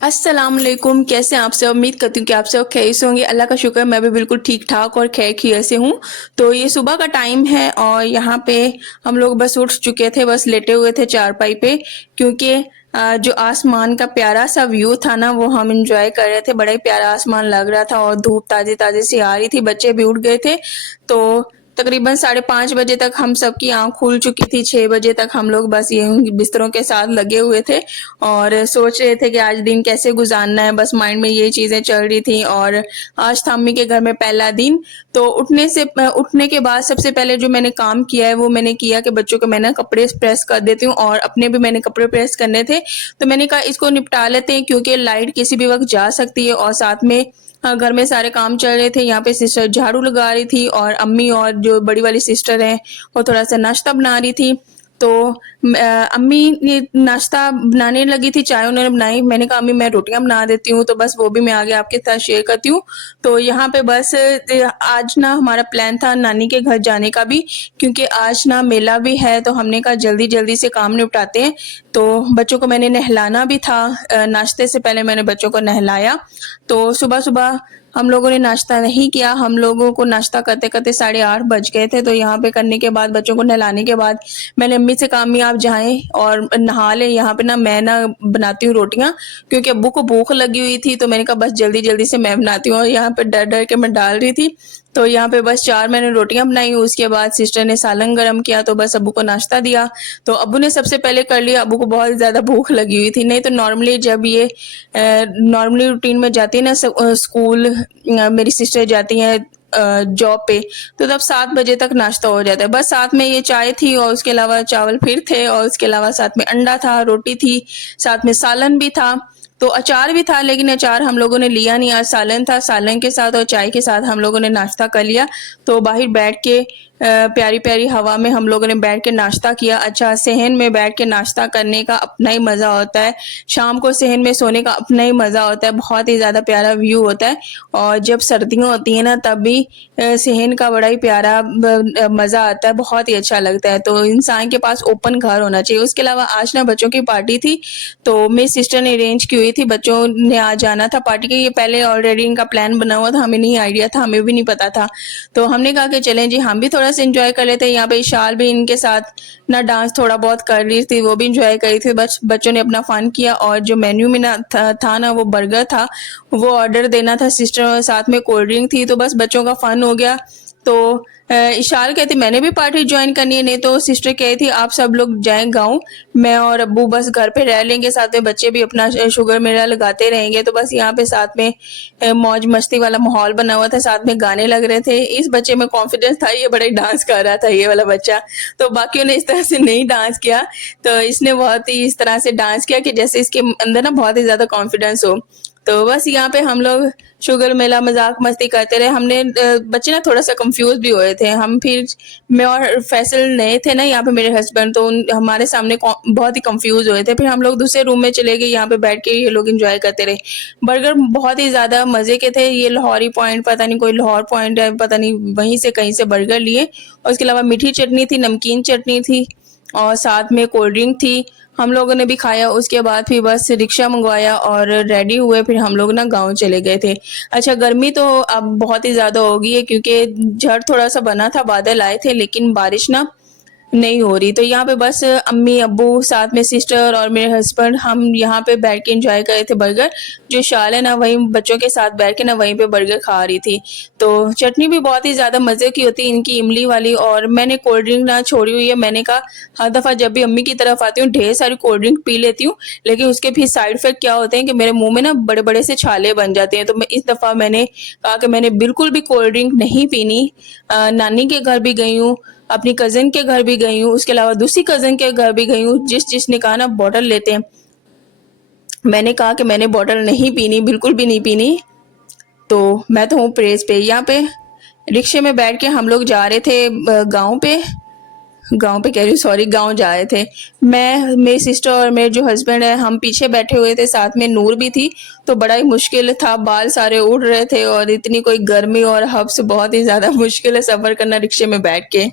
अस्सलाम वालेकुम। कैसे हैं आप सब? उम्मीद करती हूँ कि आप सब खैरियत से होंगे। अल्लाह का शुक्र है मैं भी बिल्कुल ठीक ठाक और खैर खैरियत से हूँ। तो ये सुबह का टाइम है और यहाँ पे हम लोग बस उठ चुके थे, बस लेटे हुए थे चारपाई पे, क्योंकि जो आसमान का प्यारा सा व्यू था ना वो हम इंजॉय कर रहे थे। बड़ा ही प्यारा आसमान लग रहा था और धूप ताज़ी ताज़ी सी आ रही थी। बच्चे भी उठ गए थे, तो तकरीबन 5:30 बजे तक हम सबकी आँख खुल चुकी थी। 6 बजे तक हम लोग बस ये बिस्तरों के साथ लगे हुए थे और सोच रहे थे कि आज दिन कैसे गुजारना है। बस माइंड में ये चीज़ें चल रही थी। और आज था अम्मी के घर में पहला दिन, तो उठने के बाद सबसे पहले जो मैंने काम किया है वो मैंने किया कि बच्चों के मैंने कपड़े प्रेस कर देती हूँ और अपने भी मैंने कपड़े प्रेस करने थे। तो मैंने कहा इसको निपटा लेते हैं, क्योंकि लाइट किसी भी वक्त जा सकती है और साथ में घर में सारे काम चल रहे थे। यहाँ पे सिस्टर झाड़ू लगा रही थी और अम्मी और जो बड़ी वाली सिस्टर है वो थोड़ा सा नाश्ता बना रही थी। तो अम्मी ने नाश्ता बनाने लगी थी, चाय उन्होंने बनाई। मैंने कहा अम्मी मैं रोटियां बना देती हूँ, तो बस वो भी मैं आगे आपके साथ शेयर करती हूँ। तो यहाँ पे बस आज ना हमारा प्लान था नानी के घर जाने का भी, क्योंकि आज ना मेला भी है। तो हमने कहा जल्दी जल्दी से काम निपटाते हैं। तो बच्चों को मैंने नहलाना भी था, नाश्ते से पहले मैंने बच्चों को नहलाया। तो सुबह सुबह हम लोगों ने नाश्ता नहीं किया। हम लोगों को नाश्ता करते करते 8:30 बज गए थे। तो यहाँ पे करने के बाद बच्चों को नहलाने के बाद मैंने अम्मी से कहा अम्मी आप जाएं और नहा लें। यहाँ पे ना मैं ना बनाती हूँ रोटियां, क्योंकि अब्बू को भूख लगी हुई थी। तो मैंने कहा बस जल्दी जल्दी से मैं बनाती हूँ, और यहाँ पे डर डर के मैं डाल रही थी। तो यहाँ पे बस 4 मैंने रोटियां बनाई। उसके बाद सिस्टर ने सालन गरम किया, तो बस अब्बू को नाश्ता दिया। तो अब्बू ने सबसे पहले कर लिया। अब्बू को बहुत ज़्यादा भूख लगी हुई थी। नहीं तो नॉर्मली जब ये नॉर्मली रूटीन में जाती है ना स्कूल, मेरी सिस्टर जाती हैं जॉब पे, तो तब 7 बजे तक नाश्ता हो जाता है। बस साथ में ये चाय थी और उसके अलावा चावल फिर थे, और उसके अलावा साथ में अंडा था, रोटी थी, साथ में सालन भी था। तो अचार भी था, लेकिन अचार हम लोगों ने लिया नहीं। आज सालन था, सालन के साथ और चाय के साथ हम लोगों ने नाश्ता कर लिया। तो बाहर बैठ के प्यारी प्यारी हवा में हम लोगों ने बैठ के नाश्ता किया। अच्छा, सेहन में बैठ के नाश्ता करने का अपना ही मज़ा होता है। शाम को सेहन में सोने का अपना ही मज़ा होता है। बहुत ही ज़्यादा प्यारा व्यू होता है। और जब सर्दियाँ होती हैं ना तब भी सेहन का बड़ा ही प्यारा मज़ा आता है, बहुत ही अच्छा लगता है। तो इंसान के पास ओपन घर होना चाहिए। उसके अलावा आज ना बच्चों की पार्टी थी, तो मेरी सिस्टर ने अरेंज की हुई थी। बच्चों ने आज जाना था पार्टी के, ये पहले ऑलरेडी इनका प्लान बना हुआ था, हमें नहीं आइडिया था, हमें भी नहीं पता था। तो हमने कहा कि चलें जी हम भी थोड़ा सा इंजॉय कर लेते हैं। यहाँ पे इशाल भी इनके साथ ना डांस थोड़ा बहुत कर रही थी, वो भी इंजॉय कर रही थी। बस बच्चों ने अपना फन किया। और जो मेन्यू में ना था ना वो बर्गर था, वो ऑर्डर देना था सिस्टर, और साथ में कोल्ड ड्रिंक थी। तो बस बच्चों का फन हो गया। तो इशाल कहती मैंने भी पार्टी ज्वाइन करनी है, नहीं तो सिस्टर कही थी आप सब लोग जाएं गाँव, मैं और अब्बू बस घर पे रह लेंगे, साथ में बच्चे भी अपना शुगर मेला लगाते रहेंगे। तो बस यहाँ पे साथ में मौज मस्ती वाला माहौल बना हुआ था, साथ में गाने लग रहे थे। इस बच्चे में कॉन्फिडेंस था, ये बड़ा ही डांस कर रहा था ये वाला बच्चा। तो बाकियों ने इस तरह से नहीं डांस किया, तो इसने बहुत ही इस तरह से डांस किया कि जैसे इसके अंदर ना बहुत ही ज़्यादा कॉन्फिडेंस हो। तो बस यहाँ पे हम लोग शुगर मेला मजाक मस्ती करते रहे। हमने बच्चे ना थोड़ा सा कंफ्यूज भी हुए थे। हम फिर मैं और फैसल नए थे ना यहाँ पे, मेरे हस्बैंड, तो हमारे सामने बहुत ही कंफ्यूज हुए थे। फिर हम लोग दूसरे रूम में चले गए, यहाँ पे बैठ के ये लोग एंजॉय करते रहे। बर्गर बहुत ही ज़्यादा मज़े के थे। ये लाहौरी पॉइंट, पता नहीं कोई लाहौर पॉइंट है, पता नहीं वहीं से कहीं से बर्गर लिए। और उसके अलावा मीठी चटनी थी, नमकीन चटनी थी, और साथ में कोल्ड ड्रिंक थी। हम लोगों ने भी खाया। उसके बाद फिर बस रिक्शा मंगवाया और रेडी हुए, फिर हम लोग ना गांव चले गए थे। अच्छा, गर्मी तो अब बहुत ही ज़्यादा हो गई है, क्योंकि झड़ थोड़ा सा बना था, बादल आए थे, लेकिन बारिश ना नहीं हो रही। तो यहाँ पे बस अम्मी अब्बू साथ में सिस्टर और मेरे हस्बैंड हम यहाँ पे बैठ के एंजॉय कर रहे थे बर्गर। जो शाल है ना वहीं बच्चों के साथ बैठ के ना वहीं पे बर्गर खा रही थी। तो चटनी भी बहुत ही ज़्यादा मज़े की होती है इनकी, इमली वाली। और मैंने कोल्ड ड्रिंक ना छोड़ी हुई है। मैंने कहा हर दफ़ा जब भी अम्मी की तरफ आती हूँ ढेर सारी कोल्ड ड्रिंक पी लेती हूँ, लेकिन उसके भी साइड इफेक्ट क्या होते हैं कि मेरे मुंह में ना बड़े बड़े से छाले बन जाते हैं। तो मैं इस दफ़ा मैंने कहा कि मैंने बिल्कुल भी कोल्ड ड्रिंक नहीं पीनी। नानी के घर भी गई हूँ, अपनी कज़न के घर भी गई हूँ, उसके अलावा दूसरी कज़न के घर भी गई हूँ। जिसने कहा ना बॉटल लेते हैं, मैंने कहा कि मैंने बॉटल नहीं पीनी, बिल्कुल भी नहीं पीनी। तो मैं तो हूँ प्रेस पे। यहाँ पे रिक्शे में बैठ के हम लोग जा रहे थे गांव पे कह रही हूँ, सॉरी, गांव जा रहे थे। मैं, मेरी सिस्टर और मेरे जो हस्बैंड है, हम पीछे बैठे हुए थे, साथ में नूर भी थी। तो बड़ा ही मुश्किल था, बाल सारे उड़ रहे थे और इतनी कोई गर्मी और हब्स, बहुत ही ज़्यादा मुश्किल है सफ़र करना रिक्शे में बैठ के।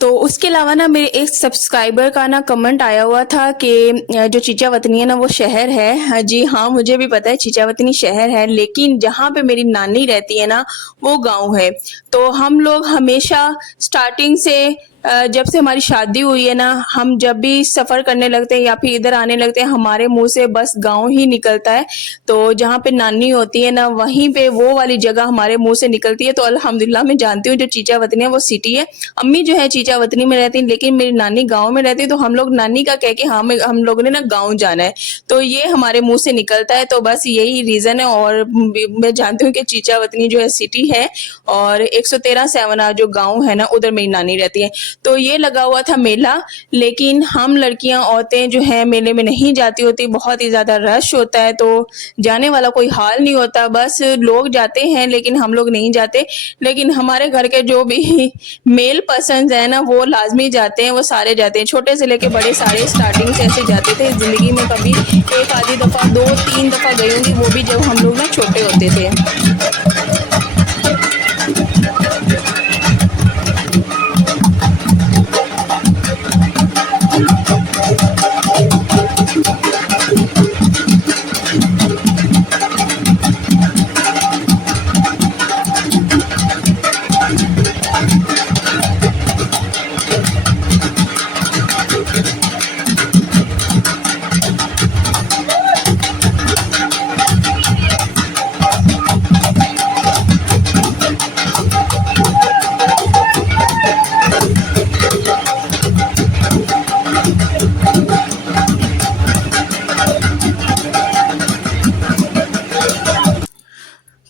तो उसके अलावा ना मेरे एक सब्सक्राइबर का ना कमेंट आया हुआ था कि जो चीचावतनी है ना वो शहर है। हाँ जी हाँ, मुझे भी पता है चीचावतनी शहर है, लेकिन जहाँ पे मेरी नानी रहती है ना वो गांव है। तो हम लोग हमेशा स्टार्टिंग से जब से हमारी शादी हुई है ना, हम जब भी सफ़र करने लगते हैं या फिर इधर आने लगते हैं, हमारे मुंह से बस गांव ही निकलता है। तो जहाँ पे नानी होती है ना वहीं पे वो वाली जगह हमारे मुंह से निकलती है। तो अल्हम्दुलिल्लाह मैं जानती हूँ जो चीचावतनी है वो सिटी है। अम्मी जो है चीचावतनी में रहती है, लेकिन मेरी नानी गाँव में रहती है। तो हम लोग नानी का कह के हाँ हम लोगों ने ना गाँव जाना है, तो ये हमारे मुंह से निकलता है। तो बस यही रीज़न है। और मैं जानती हूँ कि चीचावतनी जो है सिटी है और 113 सेवना जो गाँव है ना उधर मेरी नानी रहती है। तो ये लगा हुआ था मेला, लेकिन हम लड़कियां औरतें जो है मेले में नहीं जाती होती, बहुत ही ज़्यादा रश होता है, तो जाने वाला कोई हाल नहीं होता। बस लोग जाते हैं लेकिन हम लोग नहीं जाते। लेकिन हमारे घर के जो भी मेल पर्सन है ना वो लाजमी जाते हैं, वो सारे जाते हैं, छोटे से लेके बड़े सारे स्टार्टिंग से ऐसे जाते थे। ज़िंदगी में कभी एक आधी दफ़ा 2-3 दफ़ा गई होंगी, वो भी जब हम लोग ना छोटे होते थे।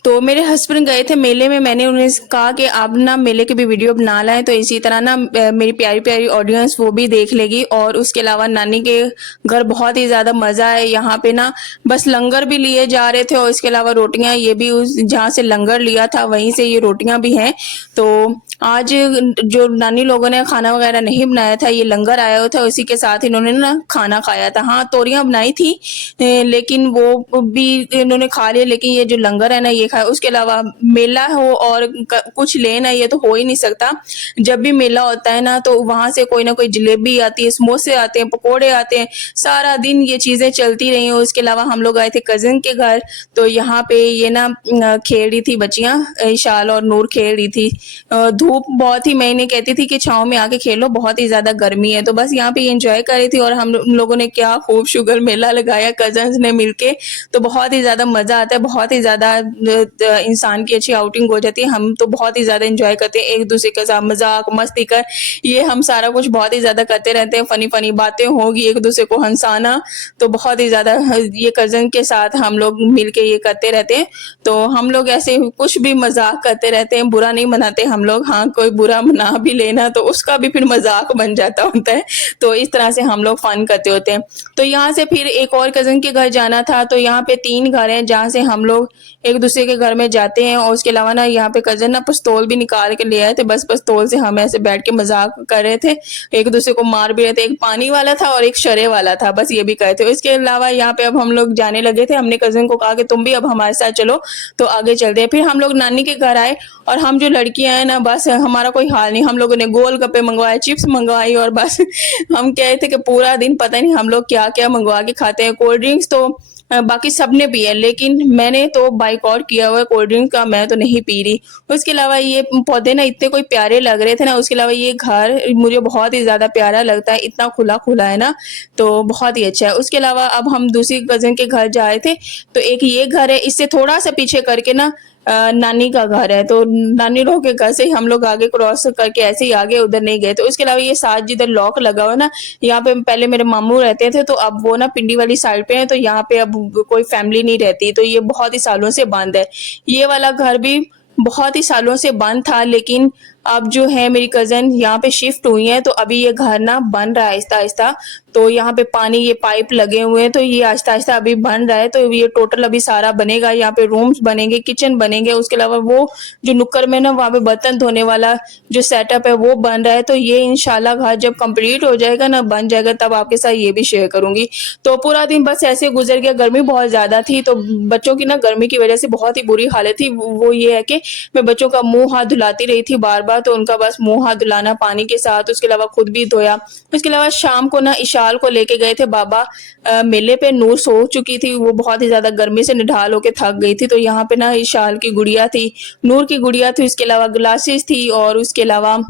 तो मेरे हस्बैंड गए थे मेले में, मैंने उन्हें कहा कि आप ना मेले की भी वीडियो बना लाएं, तो इसी तरह ना मेरी प्यारी प्यारी ऑडियंस वो भी देख लेगी। और उसके अलावा नानी के घर बहुत ही ज़्यादा मज़ा है। यहाँ पे ना बस लंगर भी लिए जा रहे थे और इसके अलावा रोटियां, ये भी उस जहाँ से लंगर लिया था वहीं से ये रोटियां भी हैं। तो आज जो नानी लोगों ने खाना वगैरह नहीं बनाया था, ये लंगर आया हुआ था, उसी के साथ इन्होंने ना खाना खाया था। हाँ, तोरियां बनाई थी लेकिन वो भी इन्होंने खा लिया, लेकिन ये जो लंगर है ना ये खाया। उसके अलावा मेला हो और कुछ लेना ये तो हो ही नहीं सकता। जब भी मेला होता है ना तो वहां से कोई ना कोई जलेबी आती है, समोसे आते हैं, पकोड़े आते हैं, सारा दिन ये चीजें चलती रही हैं। उसके अलावा हम लोग आए थे कजिन के घर, तो यहाँ पे ये ना खेल रही थी बच्चियां, ईशाल और नूर खेल रही थी। धूप बहुत ही, मैं इन्हें कहती थी कि छाँव में आके खेलो, बहुत ही ज्यादा गर्मी है। तो बस यहाँ पे एंजॉय कर रही थी और हम लोगों ने क्या खूब शुगर मेला लगाया कजन्स ने मिलके। तो बहुत ही ज्यादा मजा आता है, बहुत ही ज्यादा इंसान की अच्छी आउटिंग हो जाती है। हम तो बहुत ही ज्यादा एंजॉय करते हैं एक दूसरे के साथ, मजाक मस्ती कर, ये हम सारा कुछ बहुत ही ज्यादा करते रहते हैं। फनी फनी बातें होगी, एक दूसरे को हंसाना, तो बहुत ही ज्यादा ये कजन के साथ हम लोग मिलके ये करते रहते हैं। तो हम लोग ऐसे कुछ भी मजाक करते रहते हैं, बुरा नहीं मनाते हम लोग। हाँ, कोई बुरा मना भी लेना तो उसका भी फिर मजाक बन जाता होता है। तो इस तरह से हम लोग फन करते होते हैं। तो यहाँ से फिर एक और कजन के घर जाना था, तो यहाँ पे 3 घर हैं जहाँ से हम लोग एक दूसरे के घर में जाते हैं। और उसके अलावा ना यहाँ पे कजन ना पिस्तौल भी निकाल के ले आए थे, बस पिस्तौल से हम ऐसे बैठ के मजाक कर रहे थे, एक दूसरे को मार भी रहे थे। एक पानी वाला था और एक शरे वाला था, बस ये भी करे थे। इसके अलावा यहाँ पे अब हम लोग जाने लगे थे, हमने कजन को कहा कि तुम भी अब हमारे साथ चलो, तो आगे चलते हैं। फिर हम लोग नानी के घर आए और हम जो लड़कियां हैं ना, बस हमारा कोई हाल नहीं। हम लोगों ने गोलगप्पे मंगवाए, चिप्स मंगवाई और बस हम कह रहे थे कि पूरा दिन पता नहीं हम लोग क्या क्या मंगवा के खाते हैं। कोल्ड ड्रिंक्स तो बाकी सबने पी है, लेकिन मैंने तो बाइकआउट किया हुआ है कोल्ड ड्रिंक का, मैं तो नहीं पी रही। उसके अलावा ये पौधे ना इतने कोई प्यारे लग रहे थे ना, उसके अलावा ये घर मुझे बहुत ही ज्यादा प्यारा लगता है, इतना खुला खुला है ना, तो बहुत ही अच्छा है। उसके अलावा अब हम दूसरी कजन के घर जा रहे थे, तो एक ये घर है, इससे थोड़ा सा पीछे करके ना नानी का घर है। तो नानी लोग के घर से ही हम लोग आगे क्रॉस करके ऐसे ही आगे, उधर नहीं गए। तो उसके अलावा ये साथ जिधर लॉक लगा हुआ है ना, यहाँ पे पहले मेरे मामू रहते थे, तो अब वो ना पिंडी वाली साइड पे है, तो यहाँ पे अब कोई फैमिली नहीं रहती, तो ये बहुत ही सालों से बंद है। ये वाला घर भी बहुत ही सालों से बंद था, लेकिन अब जो है मेरी कजन यहाँ पे शिफ्ट हुई है, तो अभी ये घर ना बन रहा है आहिस्ता आहिस्ता। तो यहाँ पे पानी, ये पाइप लगे हुए हैं, तो ये आहिस्ता आहिस्ता अभी बन रहा है। तो ये टोटल अभी सारा बनेगा, यहाँ पे रूम्स बनेंगे, किचन बनेंगे। उसके अलावा वो जो नुक्कड़ में ना वहाँ पे बर्तन धोने वाला जो सेटअप है वो बन रहा है। तो ये इंशाल्लाह घर जब कंप्लीट हो जाएगा ना, बन जाएगा, तब आपके साथ ये भी शेयर करूंगी। तो पूरा दिन बस ऐसे गुजर गया, गर्मी बहुत ज्यादा थी, तो बच्चों की ना गर्मी की वजह से बहुत ही बुरी हालत थी। वो ये है कि मैं बच्चों का मुंह हाथ धुलाती रही थी बार बार, बाबा, तो उनका बस मुँह हाथ धुलाना पानी के साथ, उसके अलावा खुद भी धोया। उसके अलावा शाम को ना इशाल को लेके गए थे बाबा मेले पे। नूर सो चुकी थी, वो बहुत ही ज़्यादा गर्मी से निढाल होके थक गई थी, तो यहाँ पे ना इशाल की गुड़िया थी, नूर की गुड़िया थी, उसके अलावा ग्लासेस थी और उसके अलावा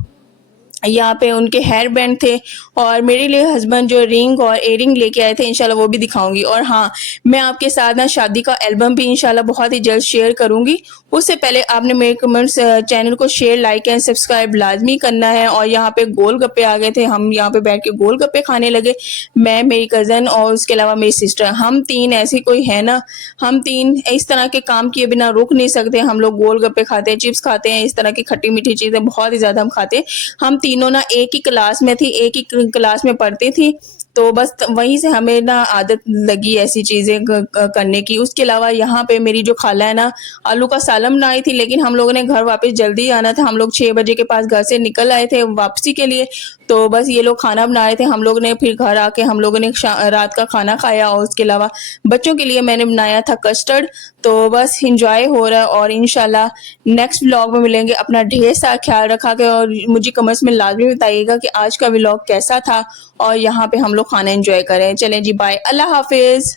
यहाँ पे उनके हेयर बैंड थे और मेरे लिए हस्बैंड जो रिंग और इयररिंग लेके आए थे, इंशाल्लाह वो भी दिखाऊंगी। और हाँ, मैं आपके साथ ना शादी का एल्बम भी इंशाल्लाह बहुत ही जल्द शेयर करूंगी। उससे पहले आपने मेरे कमेंट्स चैनल को शेयर, लाइक एंड सब्सक्राइब लाजमी करना है। और यहाँ पे गोलगप्पे आ गए थे, हम यहाँ पे बैठ के गोलगप्पे खाने लगे, मैं, मेरी कज़न और उसके अलावा मेरी सिस्टर। हम तीन ऐसी कोई है ना, हम तीन इस तरह के काम किए बिना रुक नहीं सकते। हम लोग गोलगप्पे खाते हैं, चिप्स खाते हैं, इस तरह की खट्टी मीठी चीज़ें बहुत ही ज़्यादा हम खाते हैं। हम तीनों ना एक ही क्लास में थी, एक ही क्लास में पढ़ती थी, तो बस वहीं से हमें ना आदत लगी ऐसी चीज़ें करने की। उसके अलावा यहाँ पे मेरी जो खाला है ना, आलू का सालन बनाई थी, लेकिन हम लोगों ने घर वापस जल्दी आना था। हम लोग 6 बजे के पास घर से निकल आए थे वापसी के लिए, तो बस ये लोग खाना बना रहे थे। हम लोग ने फिर घर आके हम लोगों ने रात का खाना खाया और उसके अलावा बच्चों के लिए मैंने बनाया था कस्टर्ड। तो बस इंजॉय हो रहा है और इंशाल्लाह नेक्स्ट व्लॉग में मिलेंगे। अपना ढेर सारा ख्याल रखा के और मुझे कमेंट्स में लाजमी बताइएगा कि आज का व्लॉग कैसा था और यहाँ पे हम लोग खाना एंजॉय करें। चलें जी, बाय, अल्लाह हाफिज।